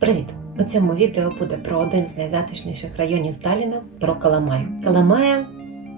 Привіт! У цьому відео буде про один з найзатишніших районів Таліна про Каламаю. Каламая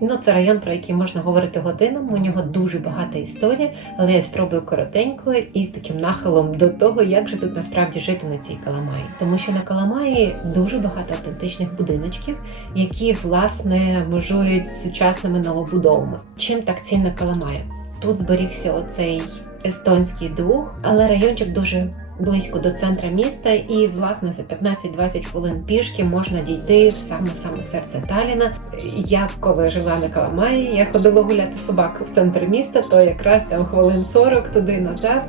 ну це район, про який можна говорити годинами. У нього дуже багата історія, але я спробую коротенько і з таким нахилом до того, як же тут насправді жити на цій Каламаї. Тому що на Каламаї дуже багато автентичних будиночків, які власне межують з сучасними новобудовами. Чим так цінна Каламая? Тут зберігся оцей естонський дух, але райончик дуже близько до центра міста, і власне за 15-20 хвилин пішки можна дійти в саме саме серце Таліна. Я коли жила на Каламаї, я ходила гуляти собак в центр міста, то якраз там хвилин 40 туди назад.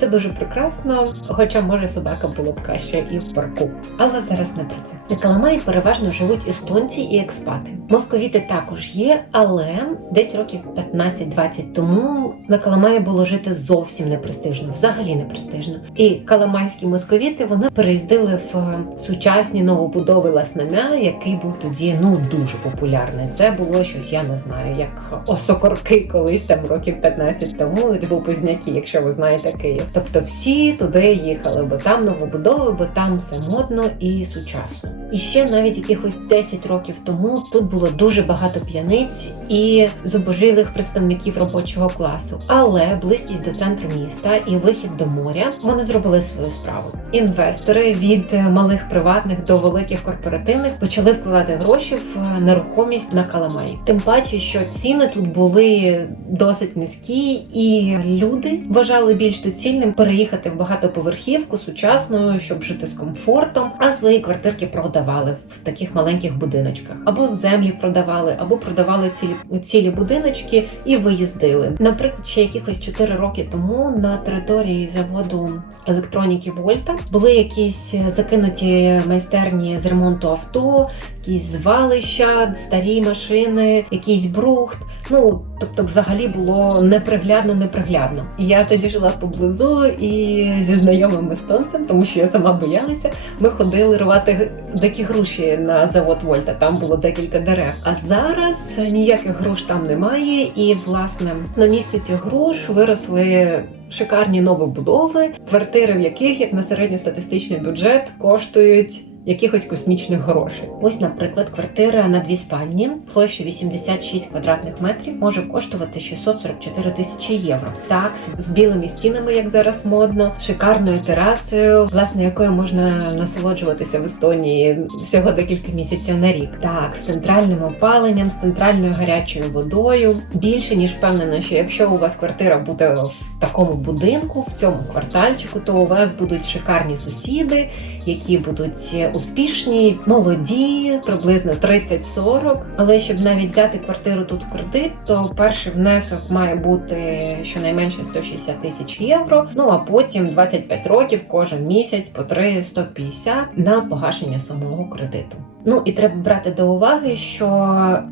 Це дуже прекрасно. Хоча може собака було б краще і в парку. Але зараз не про це. На Каламаї переважно живуть естонці і експати. Московіти також є, але десь років 15-20 тому на Каламаї було жити зовсім непрестижно, взагалі непрестижно. І каламайські московіти вони переїздили в е, сучасні новобудови Ласнамя, який був тоді ну дуже популярний. Це було щось, я не знаю, як осокорки колись там років 15 тому, або Позняки, якщо ви знаєте Київ. Тобто всі туди їхали, бо там новобудови, бо там все модно і сучасно. І ще навіть якихось 10 років тому тут було дуже багато п'яниць і зубожілих представників робочого класу. Але близькість до центру міста і вихід до моря вони зробили свою справу. Інвестори від малих приватних до великих корпоративних почали вкладати гроші в нерухомість на Каламаї. Тим паче, що ціни тут були досить низькі, і люди вважали більш доцільним переїхати в багатоповерхівку сучасну, щоб жити з комфортом, а свої квартирки продавали в таких маленьких будиночках, або землі продавали, або продавали цілі цілі будиночки і виїздили. Наприклад, ще якихось 4 роки тому на території заводу електроніки Вольта були якісь закинуті майстерні з ремонту авто, якісь звалища, старі машини, якийсь брухт. Ну тобто, взагалі було неприглядно, неприглядно. І я тоді жила поблизу і зі знайомим естонцем, тому що я сама боялася. Ми ходили рвати дикі груші на завод Вольта. Там було декілька дерев. А зараз ніяких груш там немає. І власне на місці цих груш виросли. Шикарні новобудови, квартири, в яких як на середньостатистичний бюджет коштують якихось космічних грошей. Ось, наприклад, квартира на дві спальні площею 86 квадратних метрів може коштувати 644 тисячі євро. Так, з- білими стінами, як зараз модно, шикарною терасою, власне якою можна насолоджуватися в Естонії всього декілька місяців на рік. Так, з центральним опаленням, з центральною гарячою водою. Більше ніж впевнена, що якщо у вас квартира буде в такому будинку, в цьому квартальчику, то у вас будуть шикарні сусіди, які будуть успішні, молоді, приблизно 30-40. Але щоб навіть взяти квартиру тут в кредит, то перший внесок має бути щонайменше 160 тисяч євро. Ну а потім 25 років кожен місяць по 350 на погашення самого кредиту. Ну і треба брати до уваги, що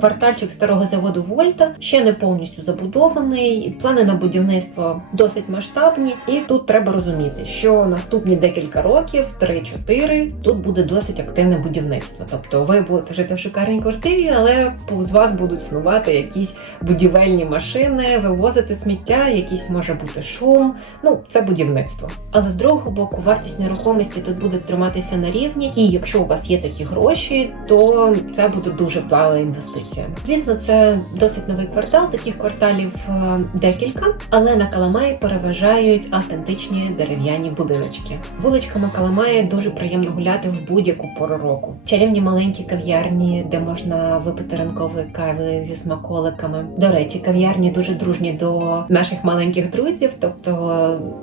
квартальчик старого заводу Вольта ще не повністю забудований. Плани на будівництво досить масштабні, і тут треба розуміти, що наступні декілька років, 3-4, тут буде досить активне будівництво. Тобто ви будете жити в шикарній квартирі, але повз вас будуть снувати якісь будівельні машини, вивозити сміття, якийсь може бути шум. Ну, це будівництво. Але з другого боку, вартість нерухомості тут буде триматися на рівні, і якщо у вас є такі гроші, то це буде дуже вдала інвестиція. Звісно, це досить новий квартал. Таких кварталів е, декілька, але на Каламаї переважають автентичні дерев'яні будиночки. Вуличками Каламаї дуже приємно гуляти в будь-яку пору року. Чарівні маленькі кав'ярні, де можна випити ранкової кави зі смаколиками. До речі, кав'ярні дуже дружні до наших маленьких друзів, тобто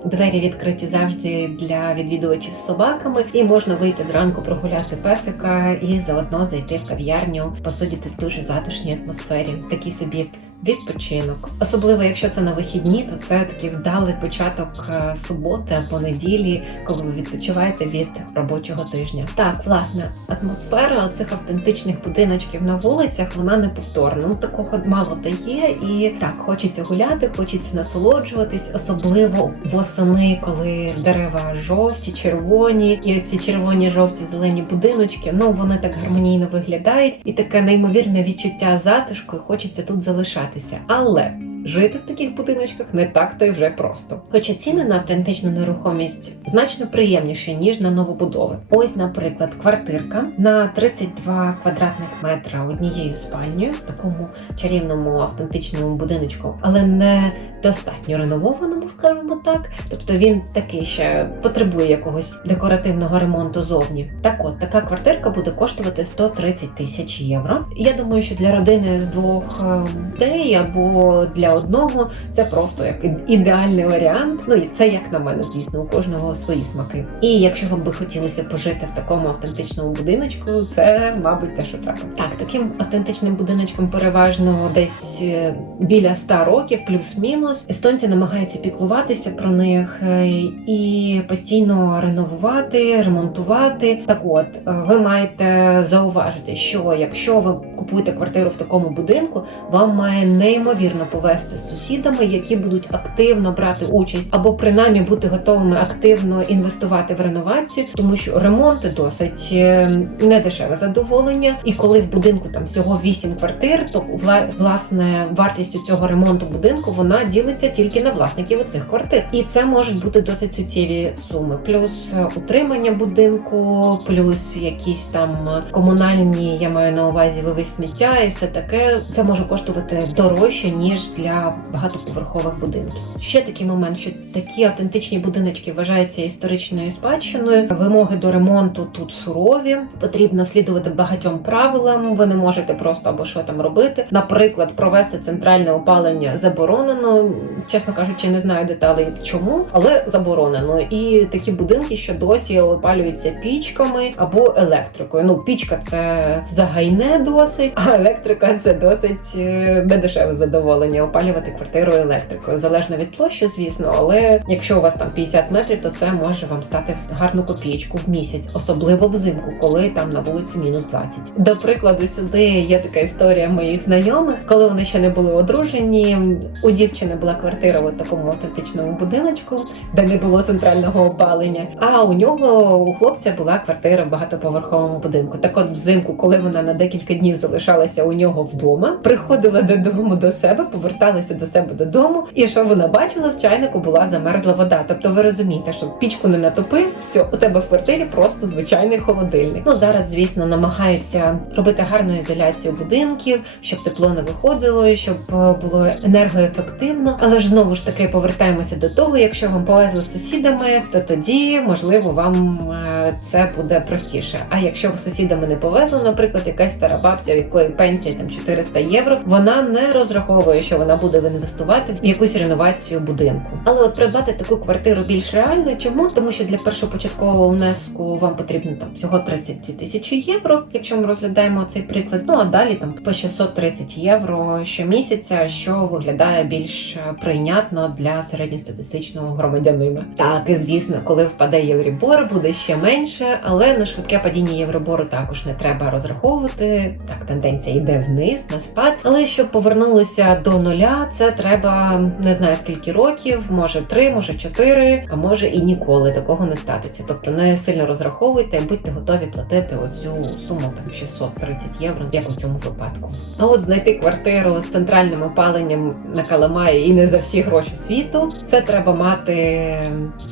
двері відкриті завжди для відвідувачів з собаками, і можна вийти зранку прогуляти песика і заодно зайти в кав'ярню, посидіти в дуже затишній атмосфері. Такий собі відпочинок. Особливо, якщо це на вихідні, то це такий вдалий початок е, суботи або неділі, коли ви відпочиваєте від робочого тижня. Так, власне, атмосфера цих автентичних будиночків на вулицях вона неповторна. Ну такого мало дає, і так хочеться гуляти, хочеться насолоджуватись, особливо восени, коли дерева жовті, червоні, і ці червоні, жовті, зелені будиночки. Ну вони так гармонійно виглядають, і таке неймовірне відчуття затишку, і хочеться тут залишатися. Але жити в таких будиночках не так то й вже просто. Хоча ціни на автентичну нерухомість значно приємніші ніж на новобудови. Ось, наприклад, квартирка на 32 квадратних метра однією спальнею в такому чарівному автентичному будиночку, але не достатньо реновованому, скажімо так. Тобто він такий ще потребує якогось декоративного ремонту зовні. Так от така квартирка буде коштувати 130 тисяч євро. Я думаю, що для родини з двох е, людей або для одного це просто як ідеальний варіант. Ну і це як на мене, звісно, у кожного свої смаки. І якщо вам би хотілося пожити в такому автентичному будиночку, це мабуть те, що треба. Так, таким автентичним будиночком переважно десь е, біля 100 років, плюс-мінус. Естонці намагаються піклуватися про них е, і постійно реновувати, ремонтувати. Так от, е, ви маєте зауважити, що якщо ви купуєте квартиру в такому будинку, вам має неймовірно повести з сусідами, які будуть активно брати участь або принаймні бути готовими активно інвестувати в реновацію, тому що ремонти досить е, недешеве задоволення. І коли в будинку там всього 8 квартир, то вла- власне вартістю цього ремонту будинку вона ділиться тільки на власників цих квартир, і це можуть бути досить суттєві суми. Плюс е, утримання будинку, плюс якісь там комунальні, я маю на увазі вивіз сміття і все таке. Це може коштувати дорожче ніж для багатоповерхових будинків. Ще такий момент, що такі автентичні будиночки вважаються історичною спадщиною. Вимоги до ремонту тут сурові. Потрібно слідувати багатьом правилам. Ви не можете просто або що там робити. Наприклад, провести центральне опалення заборонено. Чесно кажучи, не знаю деталей чому, але заборонено. І такі будинки, що досі опалюються пічками або електрикою. Ну, пічка це загайне досить, а електрика це досить е, недешеве задоволення опалювати квартиру електрикою. Залежно від площі, звісно, але якщо у вас там 50 метрів, то це може вам стати гарну копійку в місяць, особливо взимку, коли там на вулиці мінус 20. До прикладу, сюди є така історія моїх знайомих, коли вони ще не були одружені. У дівчини була квартира в такому автентичному будиночку, де не було центрального опалення. А у нього у хлопця була квартира в багатоповерховому будинку. Так от взимку, коли вона на декілька днів залишалася у нього вдома, приходила додому до себе, поверталася до себе додому, і що вона бачила, в чайнику була замерзла вода. Тобто ви розумієте, що пічку не натопив, все, у тебе в квартирі просто звичайний холодильник. Ну зараз, звісно, намагаються робити гарну ізоляцію будинків, щоб тепло не виходило, щоб е, було енергоефективно. Але ж знову ж таки повертаємося до того, якщо вам повезли з сусідами, то тоді можливо вам е, це буде простіше. А якщо з сусідами не повезли, наприклад, якась стара бабця, в якої пенсія там 400 євро, вона не розраховує, що вона буде інвестувати в якусь реновацію будинку. Але от придбати таку квартиру більш реально. Чому? Тому що для першопочаткового внеску вам потрібно там всього 32 тисячі євро, якщо ми розглядаємо цей приклад. Ну а далі там по 630 євро щомісяця, що виглядає більш е, прийнятно для середньостатистичного громадянина. Так, і звісно, коли впаде євробор, буде ще менше, але на швидке падіння євробору також не треба розраховувати. Так, тенденція йде вниз на спад. Але щоб повернулося до нуля, це треба не знаю скільки років, може три, може чотири, а може і ніколи такого не статися. Тобто не сильно розраховуйте, будьте готові платити оцю суму там 630 євро, як у цьому випадку. А от знайти квартиру з центральним опаленням на Каламаї і не за всі гроші світу, це треба мати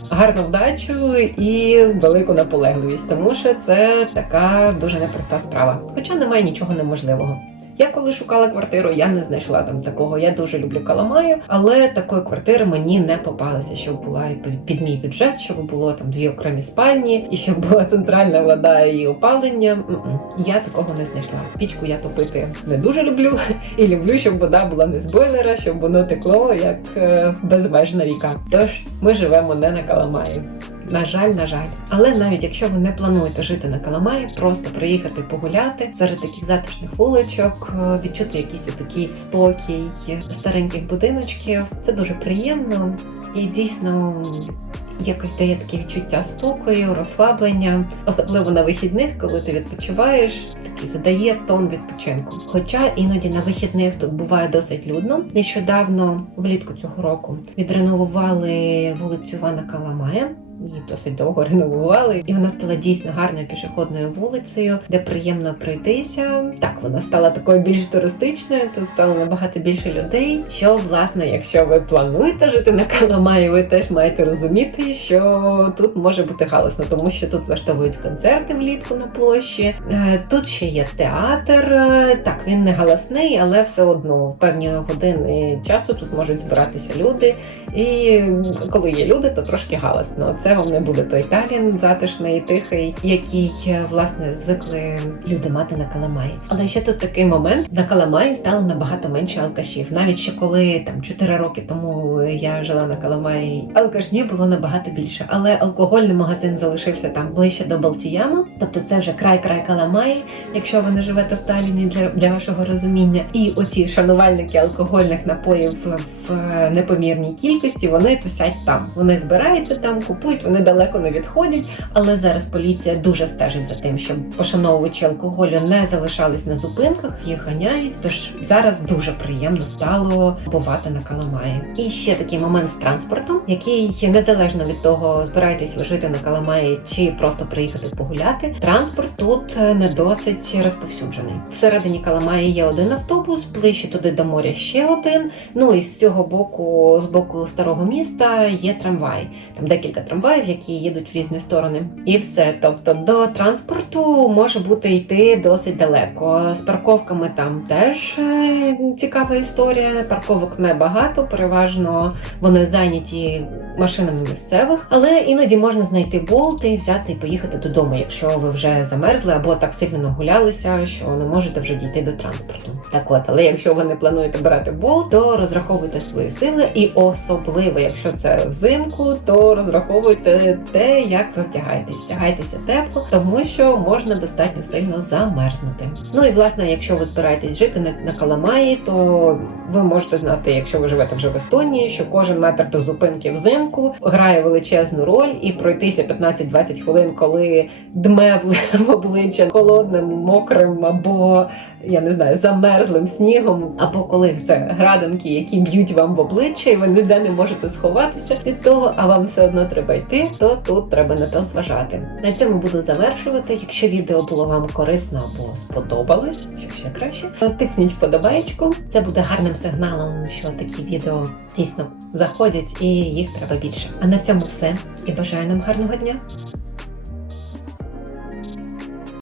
гарну вдачу і велику наполегливість, тому що це така дуже непроста справа. Хоча немає нічого неможливого. Я коли шукала квартиру, я не знайшла там такого. Я дуже люблю Каламаю, але такої квартири мені не попалося, щоб була і під- мій бюджет, щоб було там дві окремі спальні, і щоб була центральна вода і опалення. М-м, Я такого не знайшла. Пічку я топити не дуже люблю, і люблю, щоб вода була не з бойлера, щоб воно текло як е, безмежна ріка. Тож ми живемо не на Каламаї. На жаль, на жаль. Але навіть якщо ви не плануєте жити на Каламарі, просто приїхати погуляти серед таких затишних вуличок, е, відчути якийсь такий спокій стареньких будиночків, це дуже приємно і дійсно. Якось дає таке відчуття спокою, розслаблення, особливо на вихідних, коли ти відпочиваєш, такий задає тон відпочинку. Хоча іноді на вихідних тут буває досить людно. Нещодавно, влітку цього року, відреновували вулицю Івана Каламая. Її досить довго реновували, і вона стала дійсно гарною пішохідною вулицею, де приємно пройтися. Так, вона стала такою більш туристичною, тут стало набагато більше людей. Що власне, якщо ви плануєте жити на Каламаї, ви теж маєте розуміти, що тут може бути галасно, тому що тут влаштовують концерти влітку на площі. Е, Тут ще є театр. Е, Так, він не галасний, але все одно в певні години часу тут можуть збиратися люди. І коли є люди, то трошки галасно. Це вам не буде той Талін затишний, тихий, який е, власне звикли люди мати на Каламаї. Але ще тут такий момент: на Каламаї стало набагато менше алкашів. Навіть ще коли там 4 роки тому я жила на Каламаї, алкашні було набагато більше. Але алкогольний магазин залишився там ближче до Балтіяма, тобто це вже край-край Каламаї, якщо ви не живете в Таліні для, для вашого розуміння. І оці шанувальники алкогольних напоїв в непомірній кількості вони тусять там. Вони збираються там, купують, вони далеко не відходять. Але зараз поліція дуже стежить за тим, щоб пошановувачі алкоголю не залишались на зупинках, їх ганяють. Тож зараз дуже приємно стало бувати на Каламаї. І ще такий момент з транспортом, який незалежно від того, збираєтесь ви жити на Каламаї чи просто приїхати погуляти. Транспорт тут е, не досить розповсюджений. Всередині Каламаї є один автобус, ближче туди до моря ще один. Ну і з цього боку, з боку старого міста, є трамвай. Там декілька трамваїв, які їдуть в різні сторони. І все. Тобто до транспорту може бути йти досить далеко. З парковками там теж е, цікава історія. Парковок небагато, переважно вони зайняті машинами місцевих, але іноді можна знайти болт і взяти і поїхати додому, якщо ви вже замерзли або так сильно нагулялися, що не можете вже дійти до транспорту. Так от, але якщо ви не плануєте брати болт, то розраховуйте свої сили, і особливо, якщо це взимку, то розраховуйте те, як ви втягаєтесь. Втягайтеся тепло, тому що можна достатньо сильно замерзнути. Ну і власне, якщо ви збираєтесь жити на, на Каламаї, то ви можете знати, якщо ви живете вже в Естонії, що кожен метр до зупинки взимку грає величезну роль, і пройтися 15-20 хвилин, коли дме в- обличчя холодним, мокрим або я не знаю, замерзлим снігом, або коли це градинки, які б'ють вам в обличчя, і ви ніде не можете сховатися від того, а вам все одно треба йти, то тут треба на то зважати. На цьому буду завершувати. Якщо відео було вам корисно або сподобалось, що ще краще, то тисніть вподобаєчку. Це буде гарним сигналом, що такі відео дійсно заходять і їх треба більше. А на цьому все. І бажаю нам гарного дня!